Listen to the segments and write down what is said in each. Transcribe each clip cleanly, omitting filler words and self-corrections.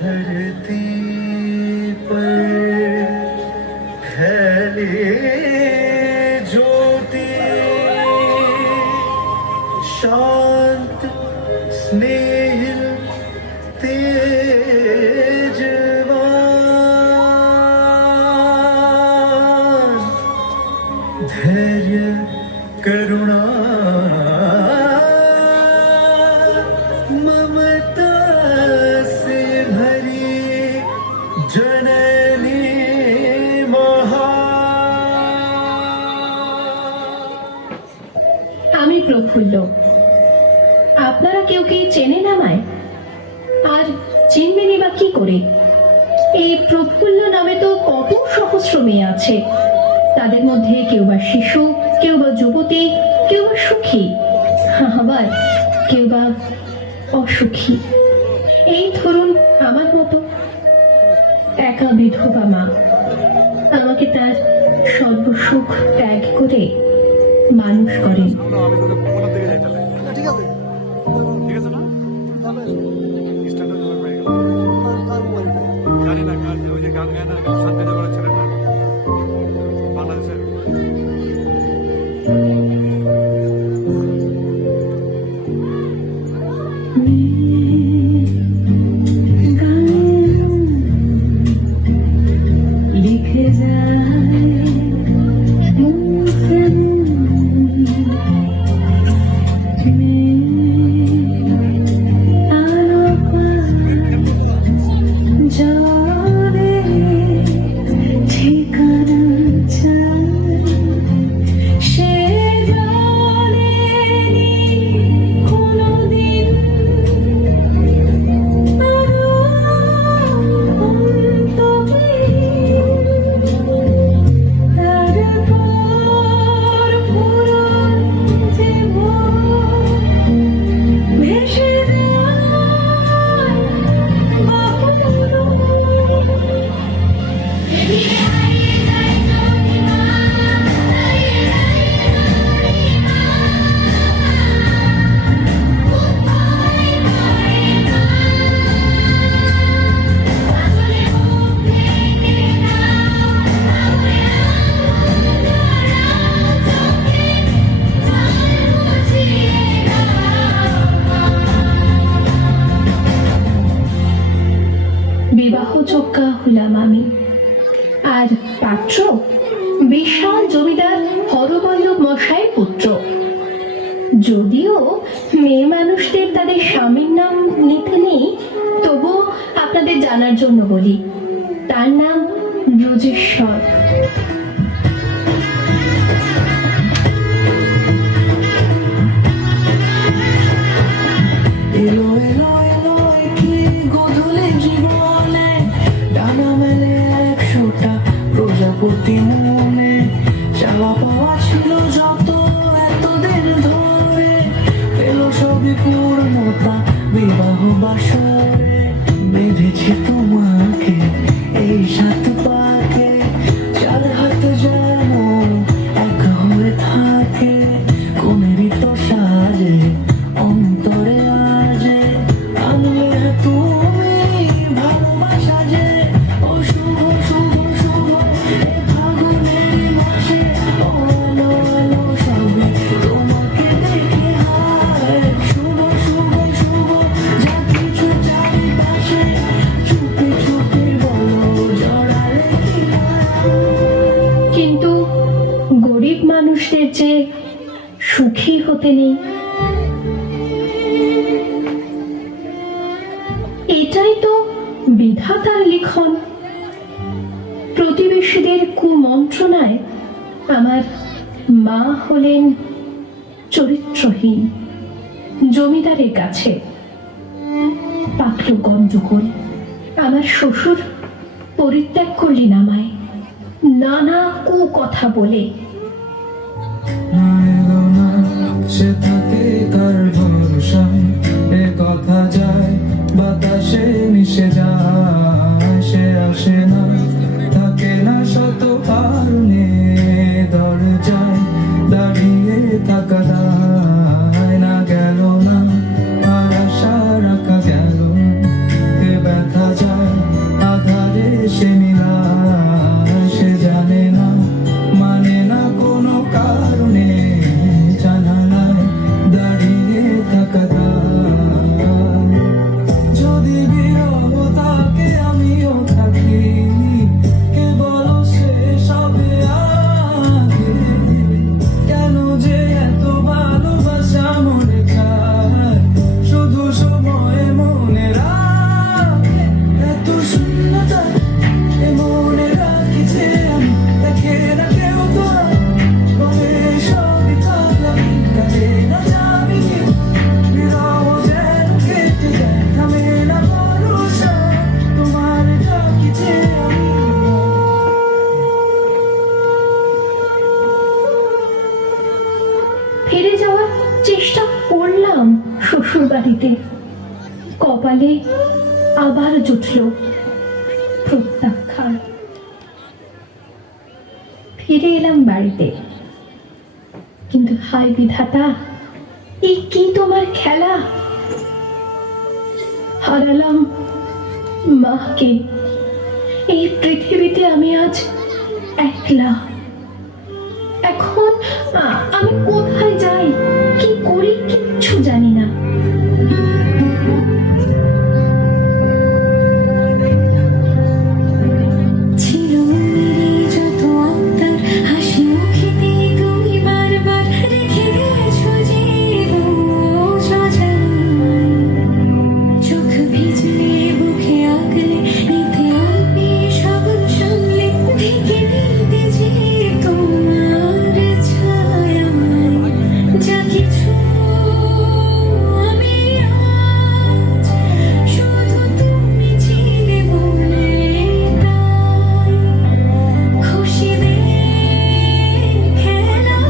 धरती पर फैले ज्योति शांत स्नेह तेजवान धैर्य करुणा ममता से भरी जननी আমি প্রফুল্ল। আপনারা কেউ কি চেনেন আমায়? আর চিনবেনই বা কি করে? এই প্রফুল্ল নামে তো কত সহস্র মেয়ে আছে। তাদের মধ্যে কেউ বা শিশু, কেউ বা যুবতী, কেউ বা সুখী, আবার কেউ বা অসুখী। এই ধরুন আমার মতো একা বিধবা মা আমাকে তার সর্বসুখ ত্যাগ করে মানুষ করেন। ঠিক আছে না জানি না ওই যে গান গায় না শান্তিনগরের ছেলেটা বাংলাদেশের লিখে বিবাহযোগ্যা হলাম আমি। আর পাত্র বিশাল জমিদার হরবল্লভ মশাইয়ের পুত্র। যদিও মেয়ে মানুষদের তাদের স্বামীর নাম নিতে নেই, তবু আপনাদের জানার জন্য বলি, তার নাম ব্রজেশ্বর। প্রজাপতি মনে চাওয়া পাওয়া ছিল যত এতদিন ধরে, পেল সবই পূর্ণতা বিবাহ বাসরে। বেঁধেছি তোমাকে এই সাত পাকে, চার হাত যেন এক হয়ে থাকে। কোনেরই তো সাজে অন্তরে আজে আনলে তুমি ভালোবাসা যে। ও শুভ শুভ শুভ এ ফাগুনের মাসে, ও আলো আলো সবে তোমাকে দেখে হায়। শুভ শুভ শুভ যা কিছু চারিপাশে, চুপে চুপে বলো জড়ালে কি হয়। কিন্তু গরিব মানুষদের যে সুখী হতে নেই, এটাই তো বিধাতার লিখন। প্রতিবেশীদের কুমন্ত্রণায় আমার মা হলেন চরিত্রহীন, জমিদারের কাছে পাত্র গন্ডগোল। আমার শ্বশুর পরিত্যাগ করলেন আমায় নানা কথা বলে। সে থাকে কার ভরসা, এ কথা যায় বাতাসে মিশে যায়। সে আসে না, থাকে না শত কারণে, দরজায় দাঁড়িয়ে থাকা দায় না। গেল না আর আশা রাখা গেল, এ ব্যথা শ্বশুর বাড়িতে কপালে আবার জুটল প্রত্যাখ্যান। ফিরে এলাম বাড়িতে, কিন্তু হায় বিধাতা, এই কি তোমার খেলা! হারালাম মাকে। এই পৃথিবীতে আমি আজ একলা। এখন আমি কোথায় যাই, কি করি, কিচ্ছু জানি না। ছিল মেরে যত আবদার, হাসি মুখেতে তুমি বারবার রেখে গেছো যে রোজ অজানায়। চোখ ভিজলে বুকে আগলে নিতে আমি সব সামলে ঢেকে দিতে যে তোমার ছায়ায়। যা কিছু আমি আজ শুধু তুমি ছিলে বলে, তাই খুশিদের খেলা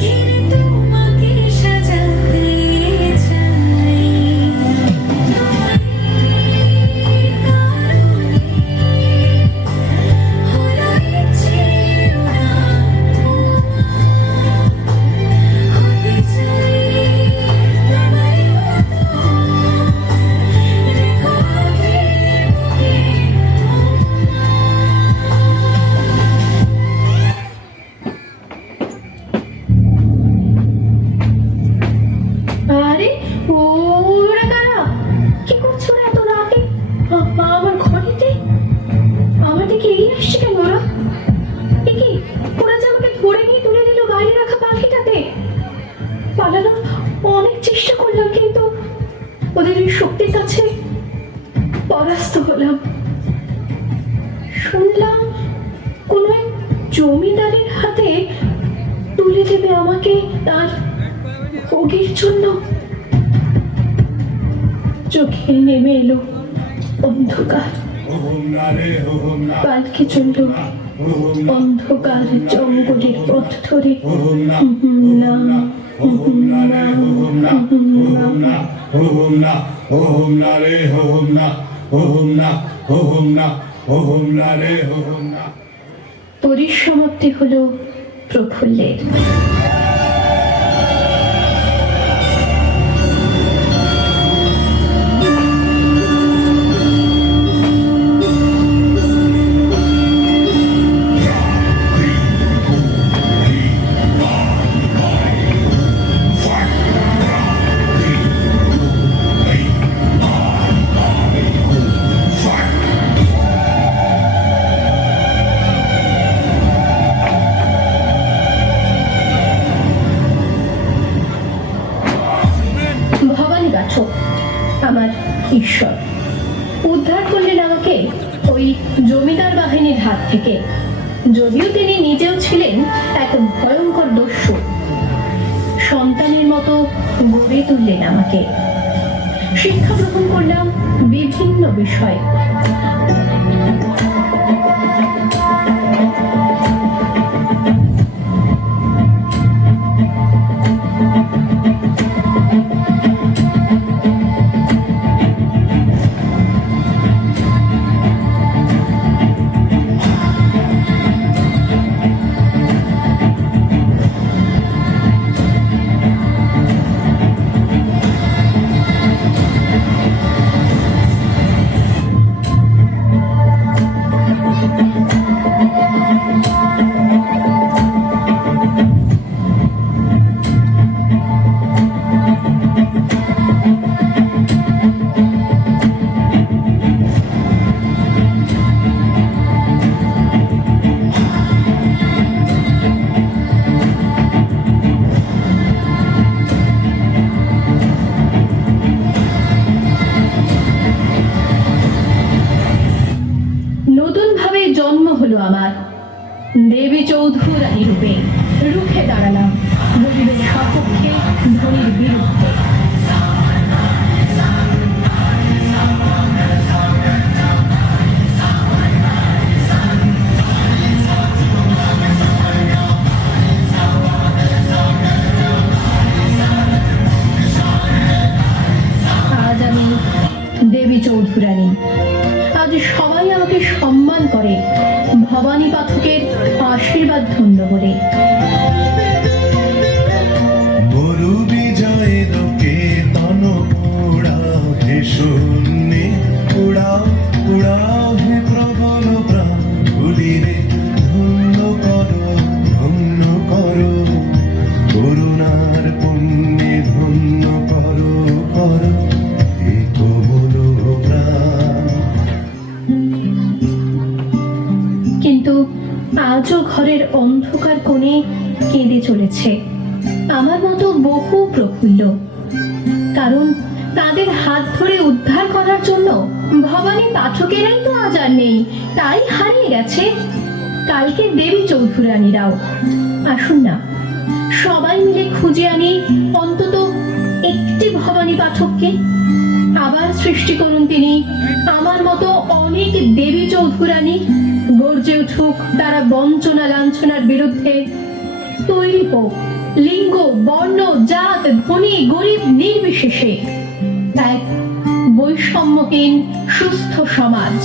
ঘিরে তোমাকে সাজাতে চাই। হলো ইচ্ছে উড়ান হতে চাই তোমার মতো, রেখো আগে বুকে আরে ওরা কারা? কি করছো রে এত রাতে আমার ঘরেতে? আমার দিকে এগিয়ে আসছে কেন ওরা? এ কি, ওরা যে আমাকে ধরে নিয়ে তুলে দিল বাইরে রাখা পাখিটাতে। পালানোর অনেক চেষ্টা করলাম, কিন্তু ওদের এই শক্তির কাছে পরাস্ত হলাম। শুনলাম কোন এক জমিদারের হাতে তুলে দেবে আমাকে তার ভোগের জন্য। চোখে নেমে এলো অন্ধকার, পালকে চলল অন্ধকার জঙ্গলের পথ ধরে। না, পরিসমাপ্তি হলো প্রফুল্লের। ভবানী পাঠক আমার ঈশ্বর উদ্ধার করলেন আমাকে ওই জমিদার বাহিনীর হাত থেকে। যদিও তিনি নিজেও ছিলেন এক ভয়ঙ্কর দস্যু, সন্তানের মতো গড়ে তুললেন আমাকে। শিক্ষা গ্রহণ করলাম বিভিন্ন বিষয়। আমার দেবী চৌধুরানী রূপে রুখে দাঁড়ালাম গরিবের সপক্ষে, ধনীর বিরুদ্ধে। করে ভবানী পাঠকের আশীর্বাদ ধন্য বলে। মরু বিজয় লোকে তন উড়াও হে শূন্যে, উড়াও উড়াও হে প্রবল প্রাণ ভুলিরে, ধন্য করো করুণার পুণ্যে ধন্য করো হে কোমল প্রাণ। কিন্তু আজও ঘরের অন্ধকার কোণে কেঁদে চলেছে আমার মতো বহু প্রফুল্ল, কারণ তাদের হাত ধরে উদ্ধার করার জন্য ভবানী পাঠকেরাই তো আজ আর নেই, তাই হারিয়ে গেছে কালকে দেবী চৌধুরানীরাও। আসুন না, সবাই মিলে খুঁজে আনি অন্তত একটি ভবানী পাঠককে, আবার সৃষ্টি করুন তিনি আমার মতো অনেক দেবী চৌধুরানী। গর্জে উঠুক তারা বঞ্চনা লাঞ্ছনার বিরুদ্ধে। তৈরি হোক লিঙ্গ, বর্ণ, জাত, ধনী গরিব নির্বিশেষে এক বৈষম্যহীন সুস্থ সমাজ।